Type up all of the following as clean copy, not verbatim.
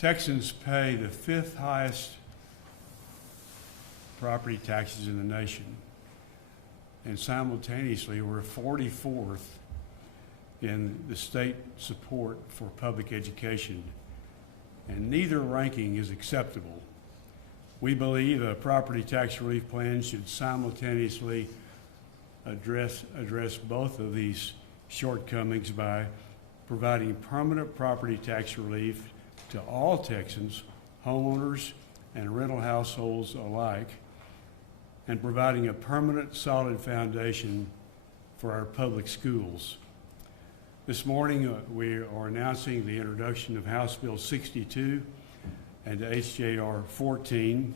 Texans pay the 5th highest property taxes in the nation, and simultaneously we're 44th in the state support for public education, and neither ranking is acceptable. We believe a property tax relief plan should simultaneously address both of these shortcomings by providing permanent property tax relief to all Texans, homeowners and rental households alike, and providing a permanent solid foundation for our public schools. This morning we are announcing the introduction of House Bill 62 and HJR 14.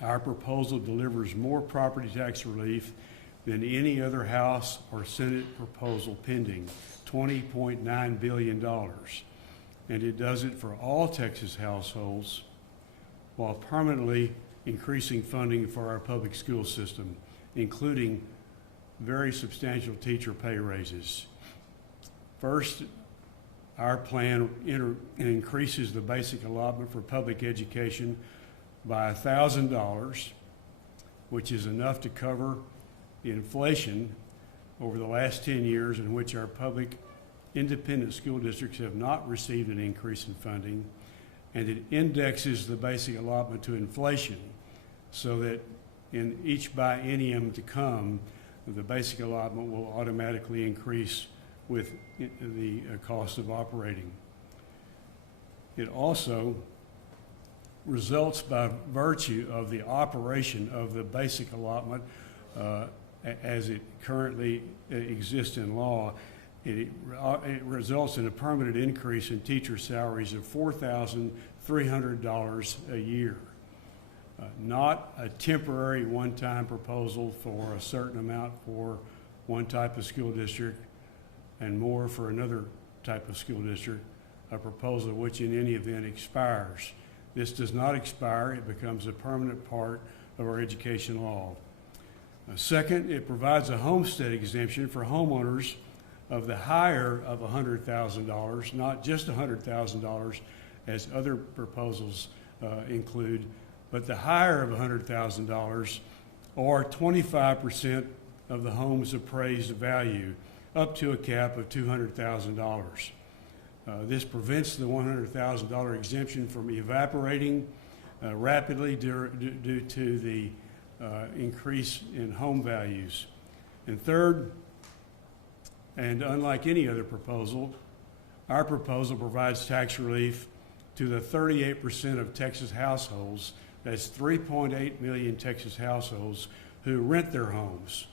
Our proposal delivers more property tax relief than any other House or Senate proposal pending, $20.9 billion. And it does it for all Texas households while permanently increasing funding for our public school system, including very substantial teacher pay raises. First, our plan increases the basic allotment for public education by $1,000, which is enough to cover the inflation over the last 10 years in which our public independent school districts have not received an increase in funding, and it indexes the basic allotment to inflation so that in each biennium to come, the basic allotment will automatically increase with the cost of operating. It also results by virtue of the operation of the basic allotment as it currently exists in law. It results in a permanent increase in teacher salaries of $4,300 a year. Not a temporary one-time proposal for a certain amount for one type of school district and more for another type of school district, a proposal which in any event expires. This does not expire. It becomes a permanent part of our education law. Second, it provides a homestead exemption for homeowners of the higher of $100,000, not just $100,000 as other proposals include, but the higher of $100,000 or 25% of the home's appraised value, up to a cap of $200,000. This prevents the $100,000 exemption from evaporating rapidly due to the increase in home values. And third, and unlike any other proposal, our proposal provides tax relief to the 38% of Texas households, that's 3.8 million Texas households who rent their homes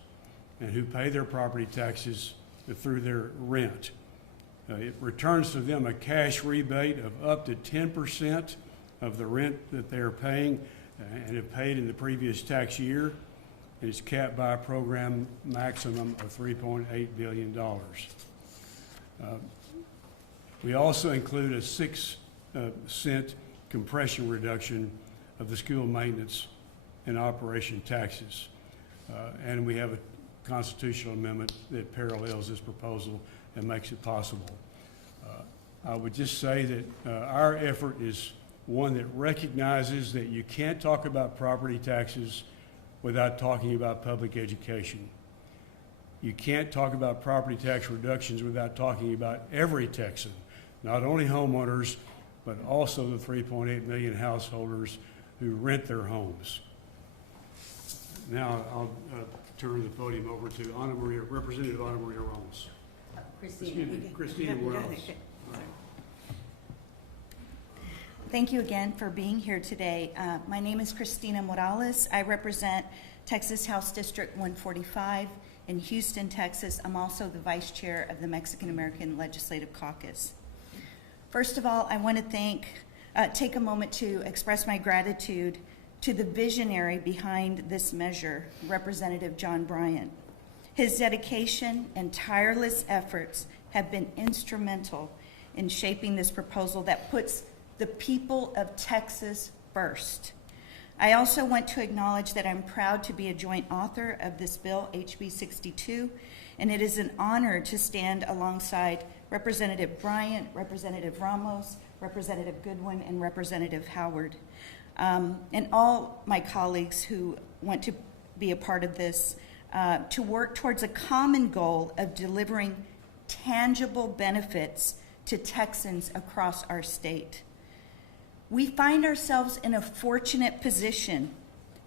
and who pay their property taxes through their rent. It returns to them a cash rebate of up to 10% of the rent that they're paying and have paid in the previous tax year. And it's capped by a program maximum of $3.8 billion. We also include a 6-cent compression reduction of the school maintenance and operation taxes. And we have a constitutional amendment that parallels this proposal and makes it possible. I would just say that our effort is one that recognizes that you can't talk about property taxes without talking about public education. You can't talk about property tax reductions without talking about every Texan, not only homeowners, but also the 3.8 million householders who rent their homes. Now I'll turn the podium over to Representative Ana Maria Ramos. Christina Morales. Thank you again for being here today. My name is Christina Morales. I represent Texas House District 145 in Houston, Texas. I'm also the vice chair of the Mexican American Legislative Caucus. First of all, I want to take a moment to express my gratitude to the visionary behind this measure, Representative John Bryant. His dedication and tireless efforts have been instrumental in shaping this proposal that puts the people of Texas first. I also want to acknowledge that I'm proud to be a joint author of this bill, HB 62, and it is an honor to stand alongside Representative Bryant, Representative Ramos, Representative Goodwin, and Representative Howard. And all my colleagues who want to be a part of this, to work towards a common goal of delivering tangible benefits to Texans across our state. We find ourselves in a fortunate position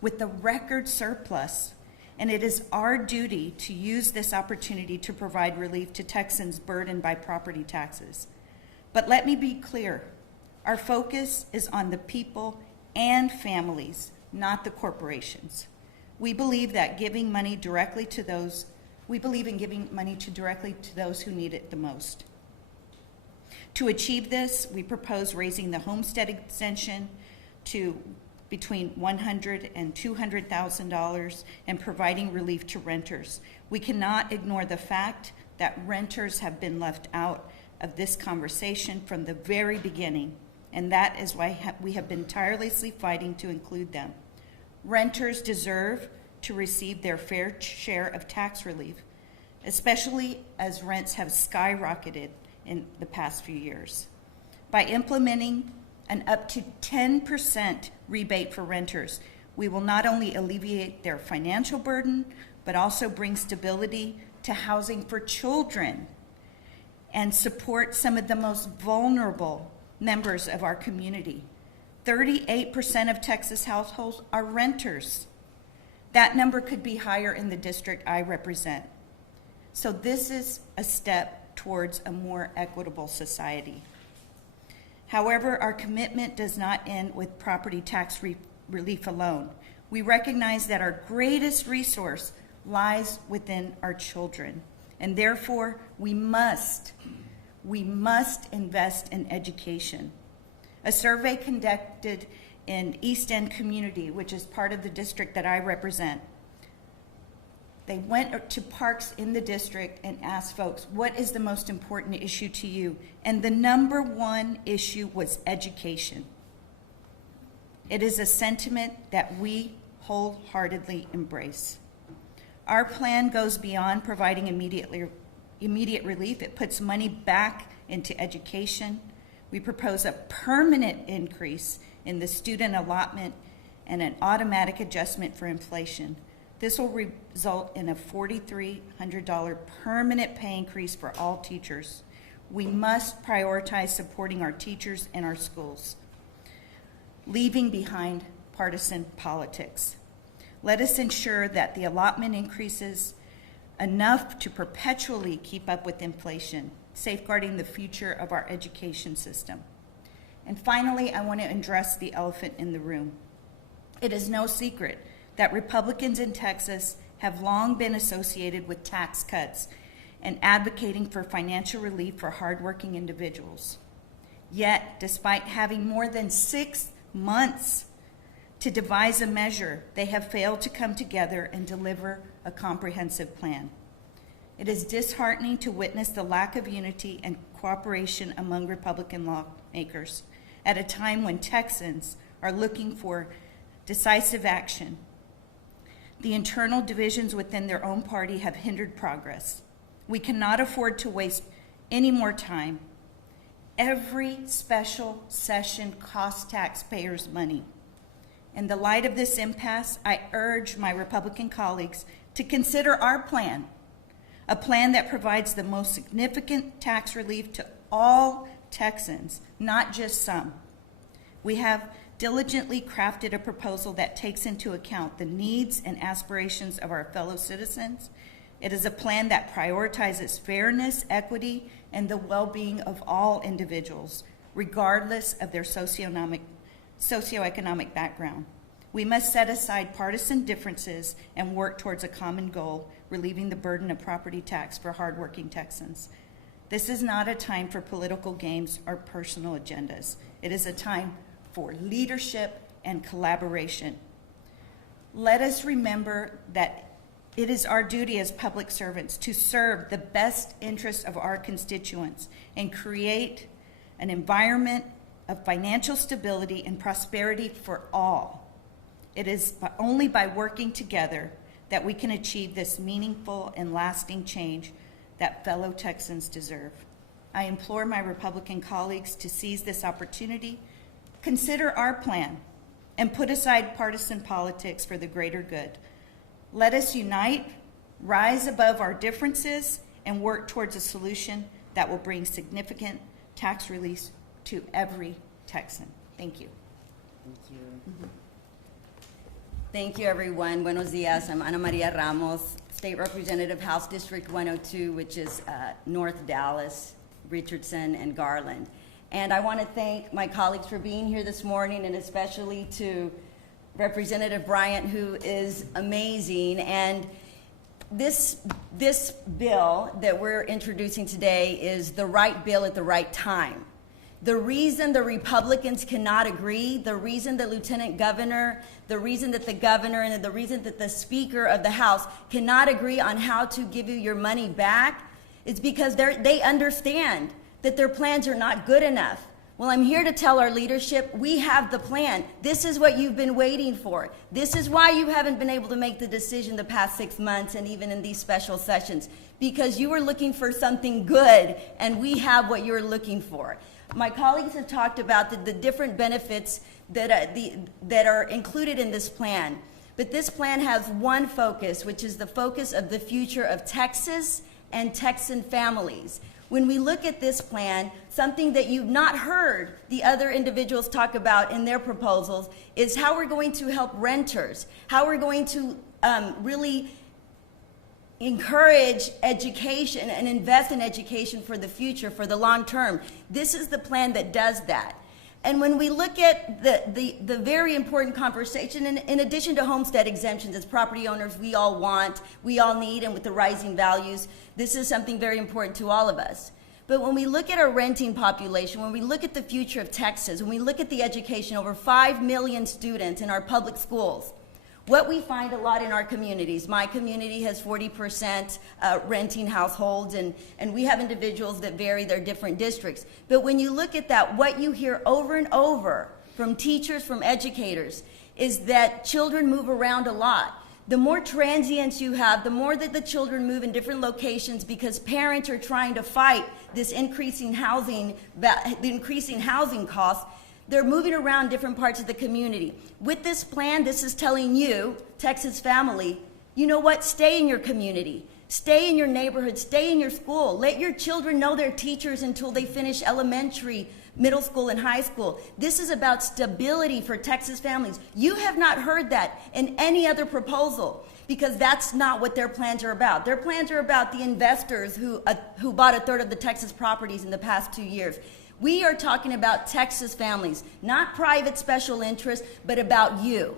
with a record surplus, and it is our duty to use this opportunity to provide relief to Texans burdened by property taxes. But let me be clear, our focus is on the people and families, not the corporations. We believe in giving money directly to those who need it the most. To achieve this, we propose raising the homestead exemption to between $100,000 and $200,000 and providing relief to renters. We cannot ignore the fact that renters have been left out of this conversation from the very beginning, and that is why we have been tirelessly fighting to include them. Renters deserve to receive their fair share of tax relief, especially as rents have skyrocketed in the past few years. By implementing an up to 10% rebate for renters, we will not only alleviate their financial burden, but also bring stability to housing for children and support some of the most vulnerable members of our community. 38% of Texas households are renters. That number could be higher in the district I represent. So this is a step towards a more equitable society. However, our commitment does not end with property tax relief alone. We recognize that our greatest resource lies within our children, and therefore we must invest in education. A survey conducted in East End community, which is part of the district that I represent, they went to parks in the district and asked folks, what is the most important issue to you? And the number one issue was education. It is a sentiment that we wholeheartedly embrace. Our plan goes beyond providing immediate relief. It puts money back into education. We propose a permanent increase in the student allotment and an automatic adjustment for inflation. This will result in a $4,300 permanent pay increase for all teachers. We must prioritize supporting our teachers and our schools, leaving behind partisan politics. Let us ensure that the allotment increases enough to perpetually keep up with inflation, safeguarding the future of our education system. And finally, I want to address the elephant in the room. It is no secret that Republicans in Texas have long been associated with tax cuts and advocating for financial relief for hardworking individuals. Yet, despite having more than 6 months to devise a measure, they have failed to come together and deliver a comprehensive plan. It is disheartening to witness the lack of unity and cooperation among Republican lawmakers at a time when Texans are looking for decisive action. The internal divisions within their own party have hindered progress. We cannot afford to waste any more time. Every special session costs taxpayers money. In the light of this impasse, I urge my Republican colleagues to consider our plan, a plan that provides the most significant tax relief to all Texans, not just some. We have diligently crafted a proposal that takes into account the needs and aspirations of our fellow citizens. It is a plan that prioritizes fairness, equity, and the well-being of all individuals, regardless of their socioeconomic background. We must set aside partisan differences and work towards a common goal, relieving the burden of property tax for hardworking Texans. This is not a time for political games or personal agendas. It is a time for leadership and collaboration. Let us remember that it is our duty as public servants to serve the best interests of our constituents and create an environment of financial stability and prosperity for all. It is only by working together that we can achieve this meaningful and lasting change that fellow Texans deserve. I implore my Republican colleagues to seize this opportunity, consider our plan, and put aside partisan politics for the greater good. Let us unite, rise above our differences, and work towards a solution that will bring significant tax relief to every Texan. Thank you. Thank you. Thank you, everyone. Buenos dias. I'm Ana Maria Ramos, State Representative, House District 102, which is North Dallas, Richardson, and Garland. And I want to thank my colleagues for being here this morning, and especially to Representative Bryant, who is amazing. And this bill that we're introducing today is the right bill at the right time. The reason the Republicans cannot agree, the reason the Lieutenant Governor, the reason that the Governor, and the reason that the Speaker of the House cannot agree on how to give you your money back is because they understand that their plans are not good enough. Well, I'm here to tell our leadership, we have the plan. This is what you've been waiting for. This is why you haven't been able to make the decision the past 6 months and even in these special sessions, because you were looking for something good, and we have what you're looking for. My colleagues have talked about the different benefits that are included in this plan. But this plan has one focus, which is the focus of the future of Texas and Texan families. When we look at this plan, something that you've not heard the other individuals talk about in their proposals is how we're going to help renters, how we're going to really encourage education and invest in education for the future, for the long term. This is the plan that does that. And when we look at the very important conversation, in addition to homestead exemptions, as property owners, we all want, we all need, and with the rising values, this is something very important to all of us. But when we look at our renting population, when we look at the future of Texas, when we look at the education, over 5 million students in our public schools, what we find a lot in our communities, my community has 40% renting households, and we have individuals that vary their different districts. But when you look at that, what you hear over and over from teachers, from educators, is that children move around a lot. The more transients you have, the more that the children move in different locations because parents are trying to fight this increasing housing costs. They're moving around different parts of the community. With this plan, this is telling you, Texas family, you know what? Stay in your community. Stay in your neighborhood. Stay in your school. Let your children know their teachers until they finish elementary, middle school, and high school. This is about stability for Texas families. You have not heard that in any other proposal because that's not what their plans are about. Their plans are about the investors who bought a third of the Texas properties in the past 2 years. We are talking about Texas families, not private special interests, but about you.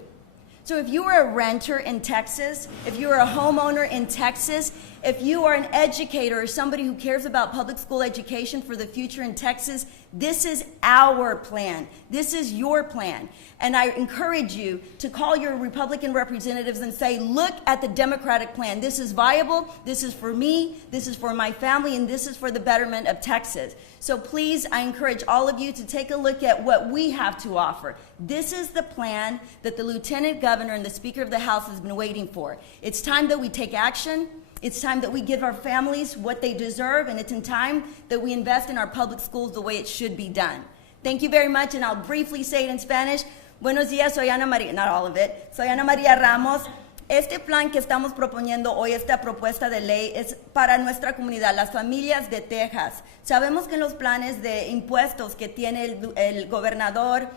So if you are a renter in Texas, if you are a homeowner in Texas, if you are an educator or somebody who cares about public school education for the future in Texas, this is our plan. This is your plan. And I encourage you to call your Republican representatives and say, look at the Democratic plan. This is viable. This is for me. This is for my family. And this is for the betterment of Texas. So please, I encourage all of you to take a look at what we have to offer. This is the plan that the Lieutenant Governor and the Speaker of the House has been waiting for. It's time that we take action. It's time that we give our families what they deserve, and it's in time that we invest in our public schools the way it should be done. Thank you very much, and I'll briefly say it in Spanish. Buenos días, soy Ana María, not all of it, soy Ana María Ramos. Este plan que estamos proponiendo hoy, esta propuesta de ley, es para nuestra comunidad, las familias de Texas. Sabemos que en los planes de impuestos que tiene el gobernador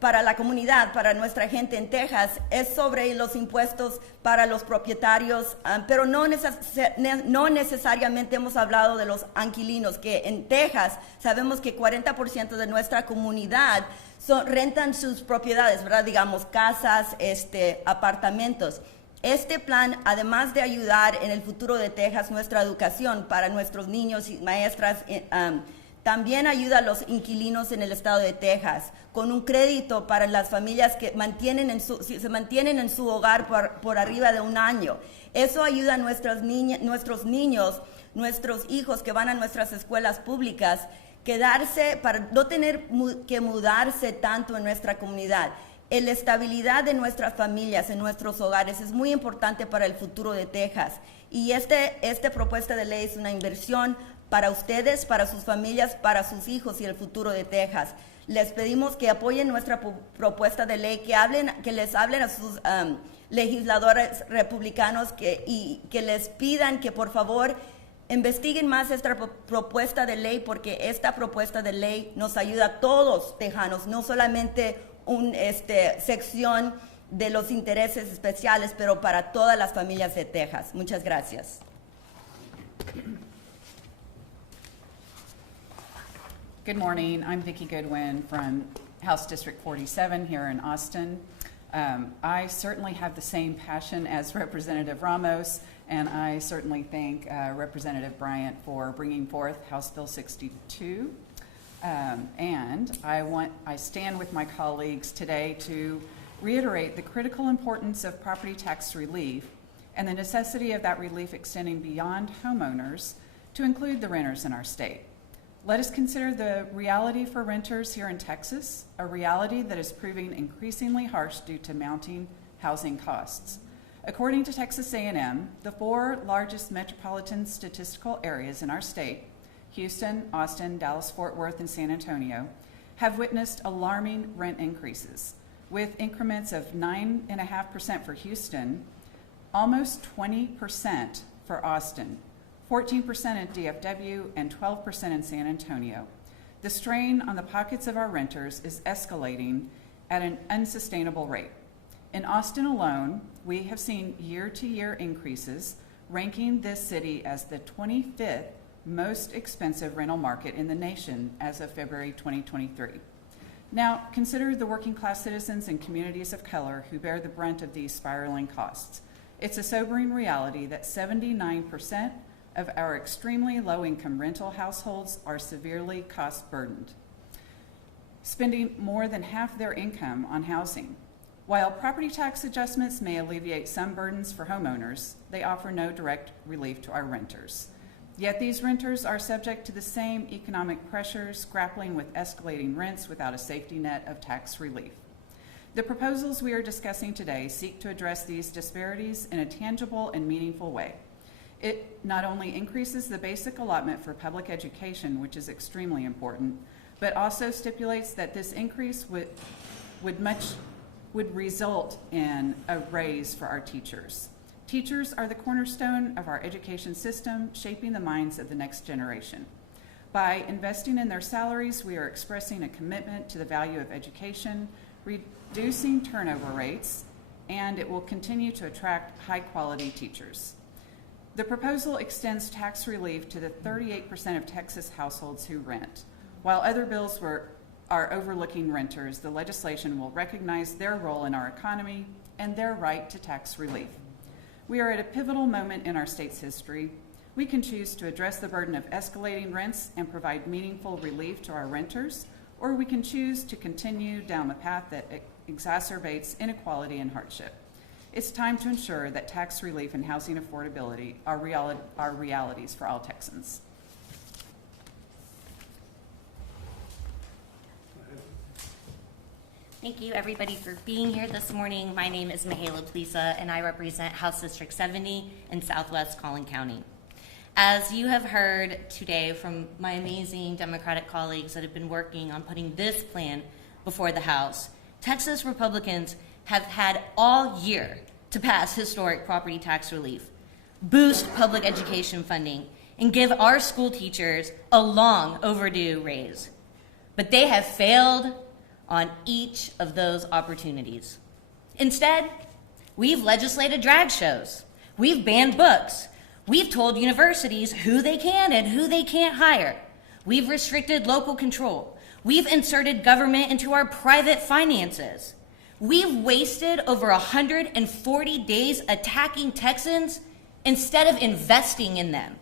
para la comunidad, para nuestra gente en Texas, es sobre los impuestos para los propietarios, pero no necesariamente hemos hablado de los inquilinos, que en Texas sabemos que 40% de nuestra comunidad rentan sus propiedades, ¿verdad? Digamos, casas, apartamentos. Este plan, además de ayudar en el futuro de Texas, nuestra educación para nuestros niños y maestras, también ayuda a los inquilinos en el estado de Texas con un crédito para las familias que se mantienen en su hogar por arriba de un año. Eso ayuda a nuestros niños, nuestros hijos que van a nuestras escuelas públicas, quedarse para no tener que mudarse tanto en nuestra comunidad. La estabilidad de nuestras familias en nuestros hogares es muy importante para el futuro de Texas. Y esta propuesta de ley es una inversión para ustedes, para sus familias, para sus hijos y el futuro de Texas. Les pedimos que apoyen nuestra propuesta de ley, que les hablen a sus legisladores republicanos y que les pidan que por favor investiguen más esta propuesta de ley, porque esta propuesta de ley nos ayuda a todos tejanos, no solamente una sección de los intereses especiales, pero para todas las familias de Texas. Muchas gracias. Good morning. I'm Vicki Goodwin from House District 47 here in Austin. I certainly have the same passion as Representative Ramos, and I certainly thank Representative Bryant for bringing forth House Bill 62. And I stand with my colleagues today to reiterate the critical importance of property tax relief and the necessity of that relief extending beyond homeowners to include the renters in our state. Let us consider the reality for renters here in Texas, a reality that is proving increasingly harsh due to mounting housing costs. According to Texas A&M, the 4 largest metropolitan statistical areas in our state, Houston, Austin, Dallas-Fort Worth, and San Antonio, have witnessed alarming rent increases, with increments of 9.5% for Houston, almost 20% for Austin, 14% in DFW, and 12% in San Antonio. The strain on the pockets of our renters is escalating at an unsustainable rate. In Austin alone, we have seen year-to-year increases, ranking this city as the 25th most expensive rental market in the nation as of February 2023. Now, consider the working class citizens and communities of color who bear the brunt of these spiraling costs. It's a sobering reality that 79% of our extremely low-income rental households are severely cost-burdened, spending more than half their income on housing. While property tax adjustments may alleviate some burdens for homeowners, they offer no direct relief to our renters. Yet these renters are subject to the same economic pressures, grappling with escalating rents without a safety net of tax relief. The proposals we are discussing today seek to address these disparities in a tangible and meaningful way. It not only increases the basic allotment for public education, which is extremely important, but also stipulates that this increase would result in a raise for our teachers. Teachers are the cornerstone of our education system, shaping the minds of the next generation. By investing in their salaries, we are expressing a commitment to the value of education, reducing turnover rates, and it will continue to attract high-quality teachers. The proposal extends tax relief to the 38% of Texas households who rent. While other bills are overlooking renters, the legislation will recognize their role in our economy and their right to tax relief. We are at a pivotal moment in our state's history. We can choose to address the burden of escalating rents and provide meaningful relief to our renters, or we can choose to continue down the path that exacerbates inequality and hardship. It's time to ensure that tax relief and housing affordability are realities for all Texans. Thank you, everybody, for being here this morning. My name is Mihaela Plisa, and I represent House District 70 in Southwest Collin County. As you have heard today from my amazing Democratic colleagues that have been working on putting this plan before the House, Texas Republicans have had all year to pass historic property tax relief, boost public education funding, and give our school teachers a long overdue raise. But they have failed on each of those opportunities. Instead, we've legislated drag shows, we've banned books, we've told universities who they can and who they can't hire, we've restricted local control, we've inserted government into our private finances, we've wasted over 140 days attacking Texans instead of investing in them.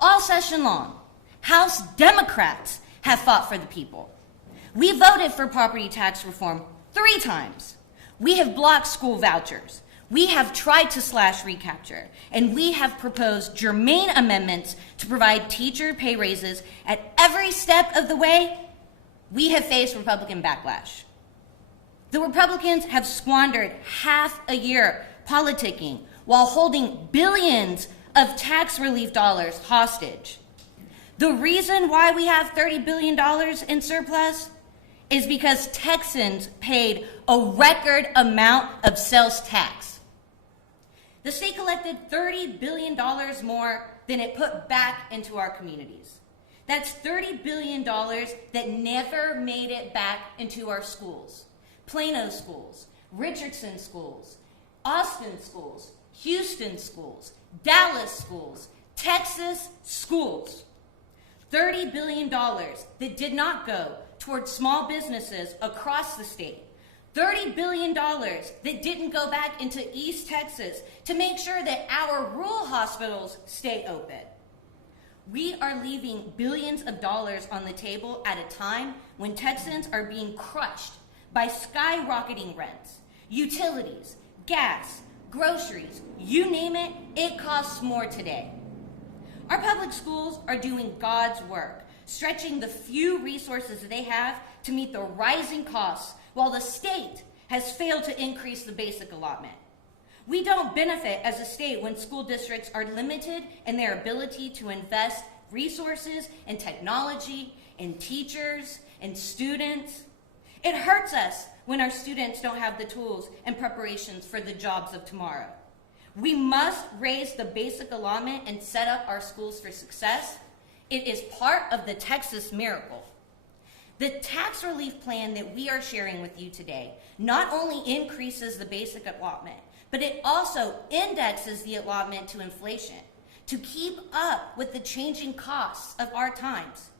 All session long, House Democrats have fought for the people. We voted for property tax reform 3 times. We have blocked school vouchers. We have tried to slash recapture. And we have proposed germane amendments to provide teacher pay raises. At every step of the way, we have faced Republican backlash. The Republicans have squandered half a year politicking while holding billions of tax relief dollars hostage. The reason why we have $30 billion in surplus is because Texans paid a record amount of sales tax. The state collected $30 billion more than it put back into our communities. That's $30 billion that never made it back into our schools. Plano schools, Richardson schools, Austin schools, Houston schools, Dallas schools, Texas schools. $30 billion that did not go towards small businesses across the state. $30 billion that didn't go back into East Texas to make sure that our rural hospitals stay open. We are leaving billions of dollars on the table at a time when Texans are being crushed by skyrocketing rents, utilities, gas, groceries, you name it, it costs more today. Our public schools are doing God's work, stretching the few resources they have to meet the rising costs, while the state has failed to increase the basic allotment. We don't benefit as a state when school districts are limited in their ability to invest resources in technology, in teachers, in students. It hurts us when our students don't have the tools and preparations for the jobs of tomorrow. We must raise the basic allotment and set up our schools for success. It is part of the Texas miracle. The tax relief plan that we are sharing with you today not only increases the basic allotment, but it also indexes the allotment to inflation to keep up with the changing costs of our times.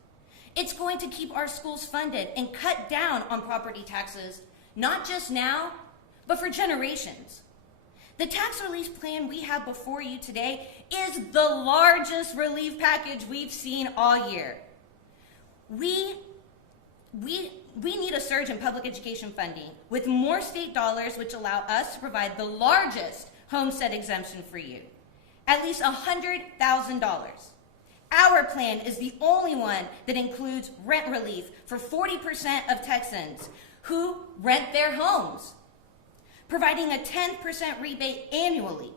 It's going to keep our schools funded and cut down on property taxes, not just now, but for generations. The tax relief plan we have before you today is the largest relief package we've seen all year. We need a surge in public education funding with more state dollars, which allow us to provide the largest homestead exemption for you, at least $100,000. Our plan is the only one that includes rent relief for 40% of Texans who rent their homes, providing a 10% rebate annually.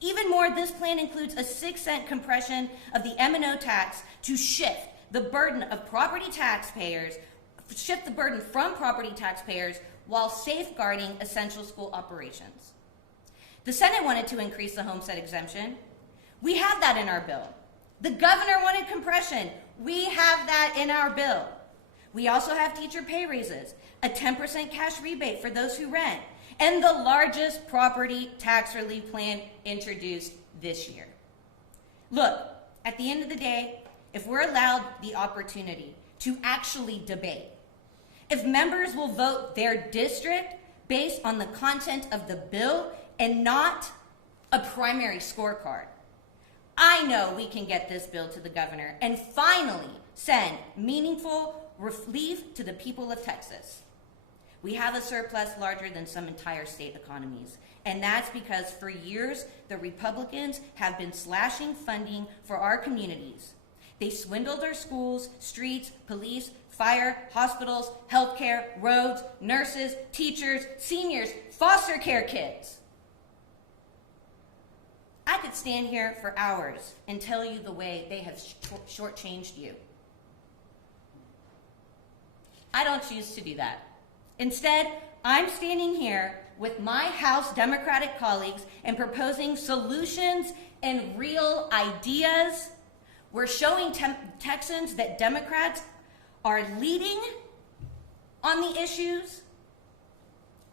Even more, this plan includes a 6-cent compression of the M&O tax to shift the burden from property taxpayers while safeguarding essential school operations. The Senate wanted to increase the homestead exemption. We have that in our bill. The governor wanted compression. We have that in our bill. We also have teacher pay raises, a 10% cash rebate for those who rent, and the largest property tax relief plan introduced this year. Look, at the end of the day, if we're allowed the opportunity to actually debate, if members will vote their district based on the content of the bill and not a primary scorecard, I know we can get this bill to the governor and finally send meaningful relief to the people of Texas. We have a surplus larger than some entire state economies, and that's because for years, the Republicans have been slashing funding for our communities. They swindled our schools, streets, police, fire, hospitals, healthcare, roads, nurses, teachers, seniors, foster care kids. I could stand here for hours and tell you the way they have shortchanged you. I don't choose to do that. Instead, I'm standing here with my House Democratic colleagues and proposing solutions and real ideas. We're showing Texans that Democrats are leading on the issues.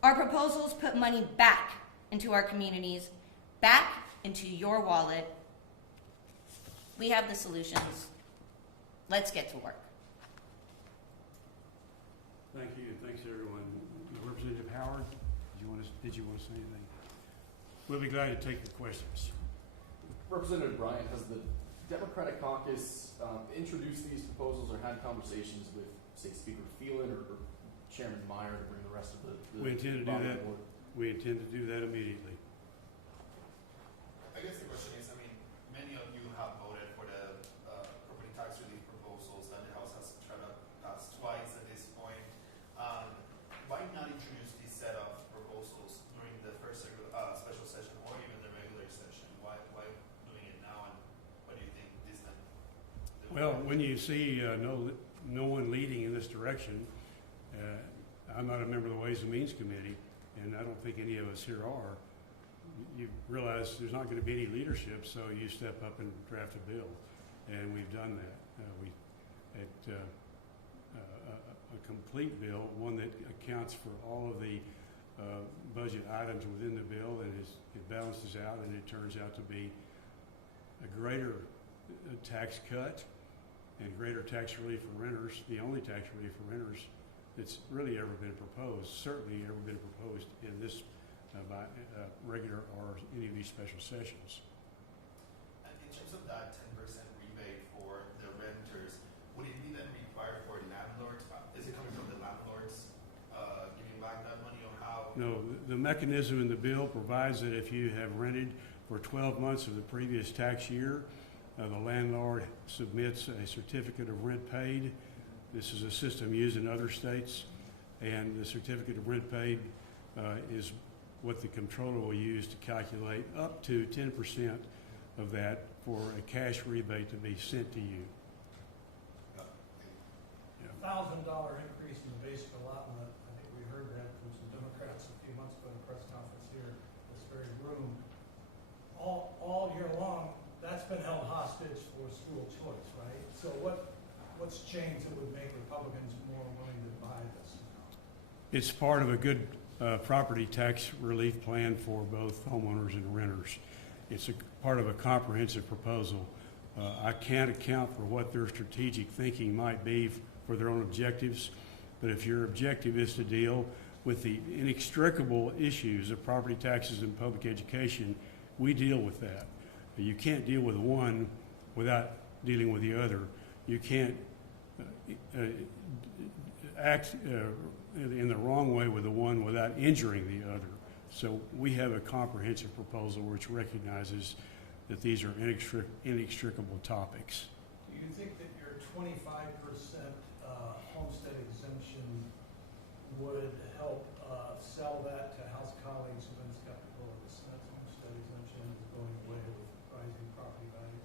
Our proposals put money back into our communities, back into your wallet. We have the solutions. Let's get to work. Thank you, and thanks everyone. Representative Howard, did you want to say anything? We'll be glad to take your questions. Representative Bryant, has the Democratic caucus introduced these proposals or had conversations with, say, Speaker Phelan or Chairman Meyer to bring the rest of the We intend to do body that. aboard? We intend to do that immediately. I guess the question is, many of you have voted for the property tax relief proposals that the House has tried to pass twice at this point. Why not introduce this set of proposals during the first special session or even the regular session? Why doing it now, and what do you think this time? Well, when you see no one leading in this direction, I'm not a member of the Ways and Means Committee, and I don't think any of us here are. You realize there's not going to be any leadership, so you step up and draft a bill, and we've done that. A complete bill, one that accounts for all of the budget items within the bill, and it balances out, and it turns out to be a greater tax cut and greater tax relief for renters, the only tax relief for renters that's really ever been proposed, certainly ever been proposed in this by regular or any of these special sessions. And in terms of that 10% rebate for the renters, would it be then required for landlords? Is it coming from the landlords giving back that money, or how? No, the mechanism in the bill provides that if you have rented for 12 months of the previous tax year, the landlord submits a certificate of rent paid. This is a system used in other states, and the certificate of rent paid is what the controller will use to calculate up to 10% of that for a cash rebate to be sent to you. $1,000 increase in the basic allotment. I think we heard that from some Democrats a few months ago in a press conference here in this very room. All year long, that's been held hostage for school choice, right? So what's changed that would make Republicans more willing to buy this? It's part of a good property tax relief plan for both homeowners and renters. It's a part of a comprehensive proposal. I can't account for what their strategic thinking might be for their own objectives, but if your objective is to deal with the inextricable issues of property taxes and public education, we deal with that. You can't deal with one without dealing with the other. You can't act in the wrong way with the one without injuring the other. So we have a comprehensive proposal which recognizes that these are inextricable topics. Do you think that your 25% homestead exemption would help sell that to House colleagues who've been skeptical of the Senate's homestead exemption is going away with rising property values?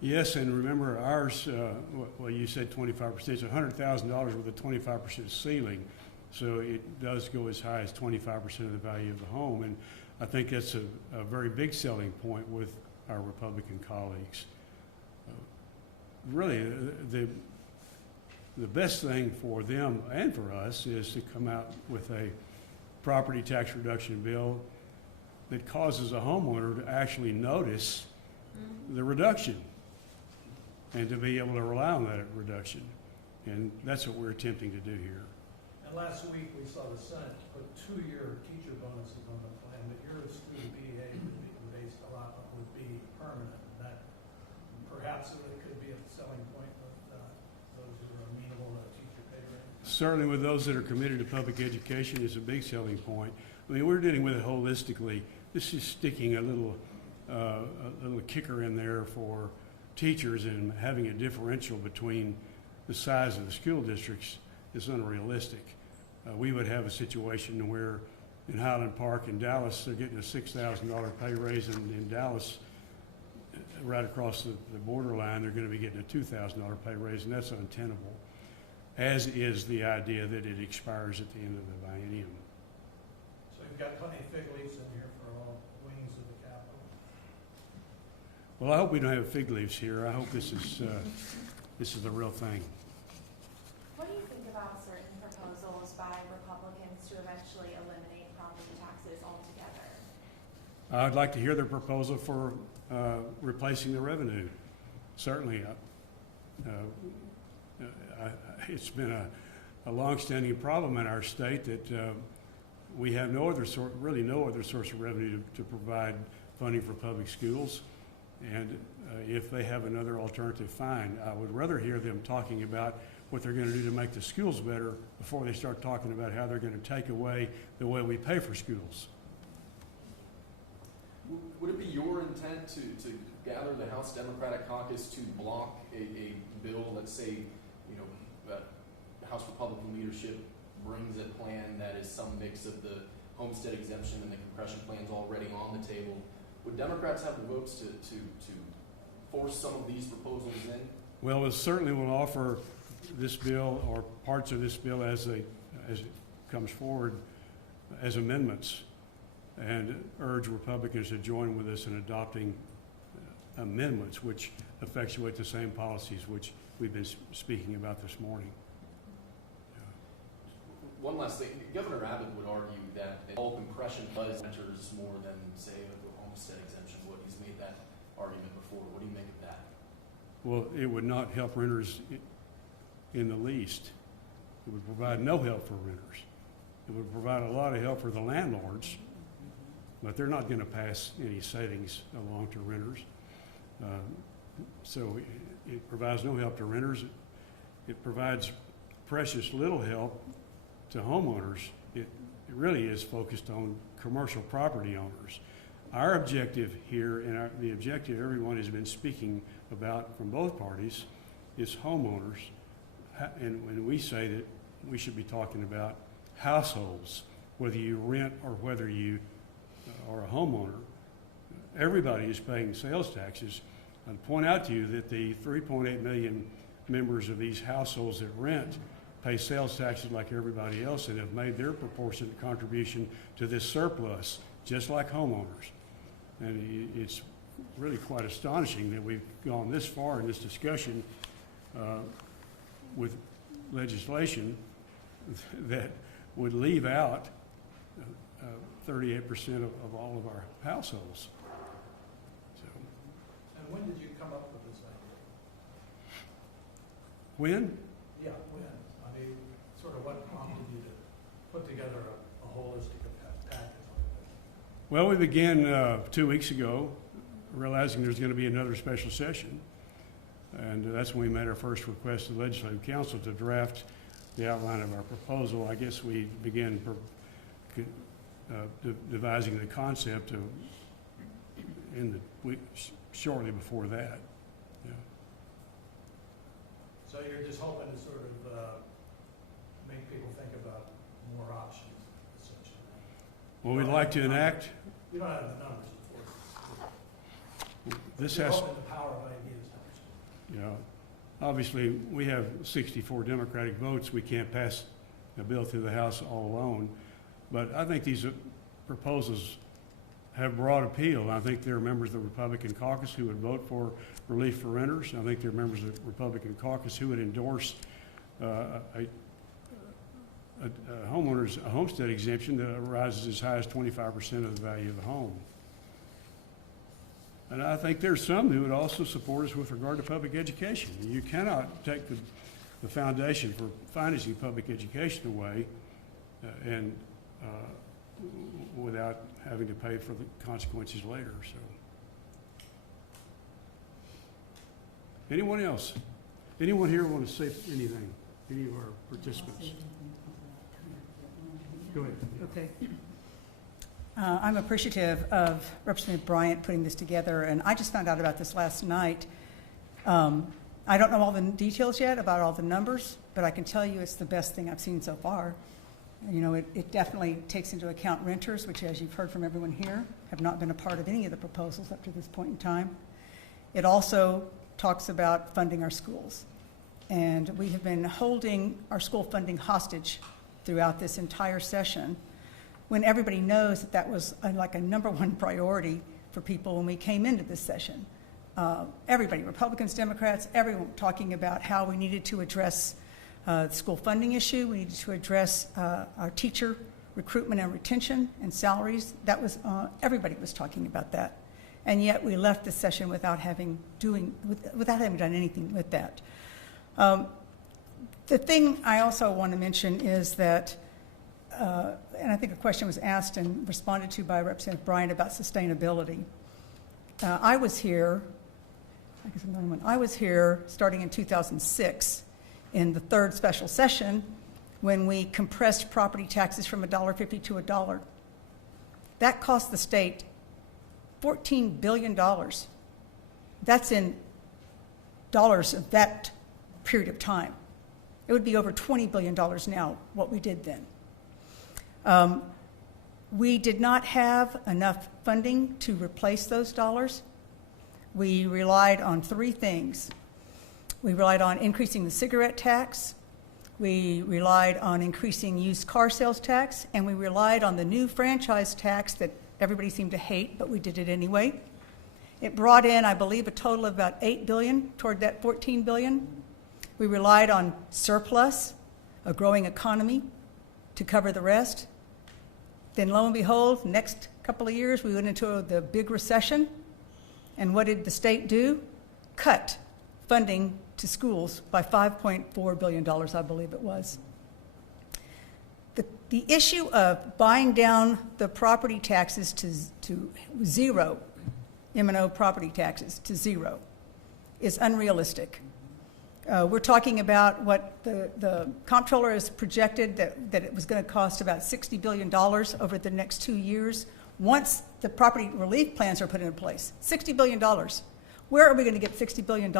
Yes, and remember ours, well, you said 25%. It's $100,000 with a 25% ceiling. So it does go as high as 25% of the value of the home. And I think that's a very big selling point with our Republican colleagues. Really, the best thing for them and for us is to come out with a property tax reduction bill that causes a homeowner to actually notice the reduction and to be able to rely on that reduction. And that's what we're attempting to do here. And last week, we saw the Senate put 2-year teacher bonuses on the plan, that your student BEA-based allotment would be permanent. And that perhaps it could be a selling point with those who are amenable to a teacher pay raise. Certainly with those that are committed to public education, it's a big selling point. I mean, we're dealing with it holistically. This is sticking a little kicker in there for teachers, and having a differential between the size of the school districts is unrealistic. We would have a situation where in Highland Park in Dallas, they're getting a $6,000 pay raise, and in Dallas, right across the borderline, they're going to be getting a $2,000 pay raise, and that's untenable, as is the idea that it expires at the end of the biennium. So you've got plenty of fig leaves in here for all wings of the Capitol. Well, I hope we don't have fig leaves here. I hope this is the real thing. What do you think about certain proposals by Republicans to eventually eliminate property taxes altogether? I'd like to hear their proposal for replacing the revenue. Certainly, it's been a longstanding problem in our state that we have no other source of revenue to provide funding for public schools. And if they have another alternative, fine. I would rather hear them talking about what they're going to do to make the schools better before they start talking about how they're going to take away the way we pay for schools. Would it be your intent to gather the House Democratic Caucus to block a bill, let's say, House Republican leadership brings a plan that is some mix of the homestead exemption and the compression plans already on the table? Would Democrats have the votes to force some of these proposals in? Well, it certainly will offer this bill or parts of this bill as it comes forward as amendments, and urge Republicans to join with us in adopting amendments which effectuate the same policies which we've been speaking about this morning. One last thing, Governor Abbott would argue that all compression does renters more than, say, a homestead exemption would. He's made that argument before. What do you make of that? Well, it would not help renters in the least. It would provide no help for renters. It would provide a lot of help for the landlords, but they're not going to pass any savings along to renters. So it provides no help to renters. It provides precious little help to homeowners. It really is focused on commercial property owners. Our objective here, and the objective everyone has been speaking about from both parties, is homeowners. And when we say that we should be talking about households, whether you rent or whether you are a homeowner, everybody is paying sales taxes. I'd point out to you that the 3.8 million members of these households that rent pay sales taxes like everybody else and have made their proportionate contribution to this surplus, just like homeowners. And it's really quite astonishing that we've gone this far in this discussion with legislation that would leave out 38% of all of our households. So, And when did you come up with this idea? when? Yeah, when? I mean, sort of what prompted you to put together a holistic package like this? Well, we began 2 weeks ago, realizing there's going to be another special session. And that's when we made our first request to the Legislative Council to draft the outline of our proposal. I guess we began devising the concept shortly before that. Yeah. So you're just hoping to sort of make people think about more options, essentially? Well, we'd like to enact. You don't have the numbers, of course. This You're has. hoping the power of ideas. You know, obviously, we have 64 Democratic votes. We can't pass a bill through the House all alone. But I think these proposals have broad appeal. I think there are members of the Republican caucus who would vote for relief for renters. I think there are members of the Republican caucus who would endorse a homestead exemption that rises as high as 25% of the value of the home. And I think there's some who would also support us with regard to public education. You cannot take the foundation for financing public education away without having to pay for the consequences later. So, anyone else? Anyone here want to say anything? Any of our participants? Go ahead. Okay. I'm appreciative of Representative Bryant putting this together, and I just found out about this last night. I don't know all the details yet about all the numbers, but I can tell you it's the best thing I've seen so far. You know, it definitely takes into account renters, which, as you've heard from everyone here, have not been a part of any of the proposals up to this point in time. It also talks about funding our schools. And we have been holding our school funding hostage throughout this entire session, when everybody knows that that was like a number one priority for people when we came into this session. Everybody, Republicans, Democrats, everyone talking about how we needed to address the school funding issue. We needed to address our teacher recruitment and retention and salaries. That was everybody was talking about that, and yet we left the session without having done anything with that. The thing I also want to mention is that, and I think a question was asked and responded to by Representative Bryant about sustainability. I was here starting in 2006 in the third special session when we compressed property taxes from $1.50 to $1. That cost the state $14 billion. That's in dollars of that period of time. It would be over $20 billion now, what we did then. We did not have enough funding to replace those dollars. We relied on three things. We relied on increasing the cigarette tax. We relied on increasing used car sales tax, and we relied on the new franchise tax that everybody seemed to hate, but we did it anyway. It brought in, I believe, a total of about $8 billion toward that $14 billion. We relied on surplus, a growing economy, to cover the rest. Then lo and behold, next couple of years, we went into the big recession. And what did the state do? Cut funding to schools by $5.4 billion, I believe it was. The issue of buying down the property taxes to zero, M&O property taxes to zero, is unrealistic. We're talking about what the comptroller has projected that it was going to cost about $60 billion over the next 2 years once the property relief plans are put into place. $60 billion. Where are we going to get $60 billion?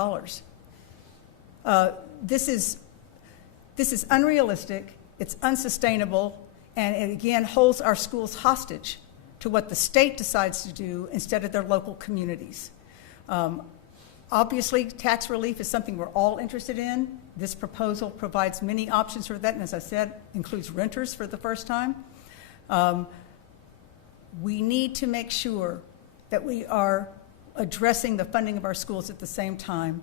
This is unrealistic, it's unsustainable, and it again holds our schools hostage to what the state decides to do instead of their local communities. Obviously, tax relief is something we're all interested in. This proposal provides many options for that, and as I said, includes renters for the first time. We need to make sure that we are addressing the funding of our schools at the same time.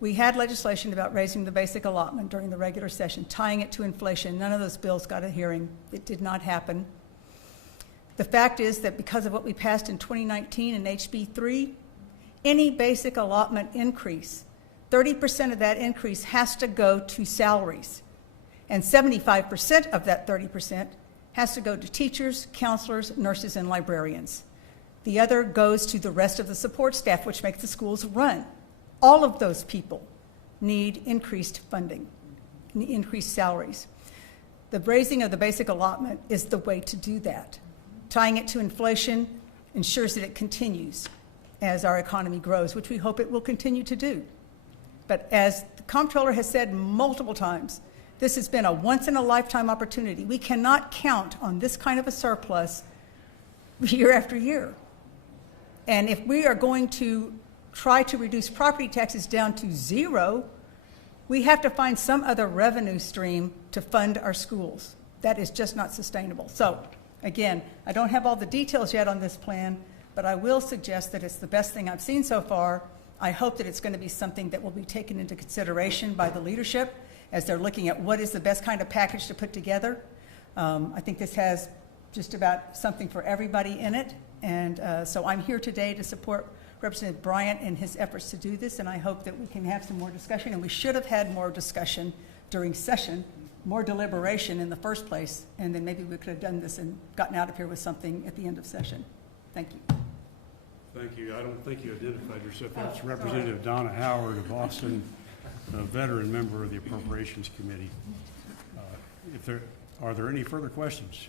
We had legislation about raising the basic allotment during the regular session, tying it to inflation. None of those bills got a hearing. It did not happen. The fact is that because of what we passed in 2019 in HB 3, any basic allotment increase, 30% of that increase has to go to salaries. And 75% of that 30% has to go to teachers, counselors, nurses, and librarians. The other goes to the rest of the support staff, which makes the schools run. All of those people need increased funding, increased salaries. The raising of the basic allotment is the way to do that. Tying it to inflation ensures that it continues as our economy grows, which we hope it will continue to do. But as the comptroller has said multiple times, this has been a once-in-a-lifetime opportunity. We cannot count on this kind of a surplus year after year. And if we are going to try to reduce property taxes down to zero, we have to find some other revenue stream to fund our schools. That is just not sustainable. So, again, I don't have all the details yet on this plan, but I will suggest that it's the best thing I've seen so far. I hope that it's going to be something that will be taken into consideration by the leadership as they're looking at what is the best kind of package to put together. I think this has just about something for everybody in it, and so I'm here today to support Representative Bryant in his efforts to do this, and I hope that we can have some more discussion, and we should have had more discussion during session, more deliberation in the first place, and then maybe we could have done this and gotten out of here with something at the end of session. Thank you. Thank you. I don't think you identified yourself. That's Representative Donna Howard of Austin, a veteran member of the Appropriations Committee. Are there any further questions?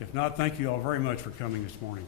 If not, thank you all very much for coming this morning.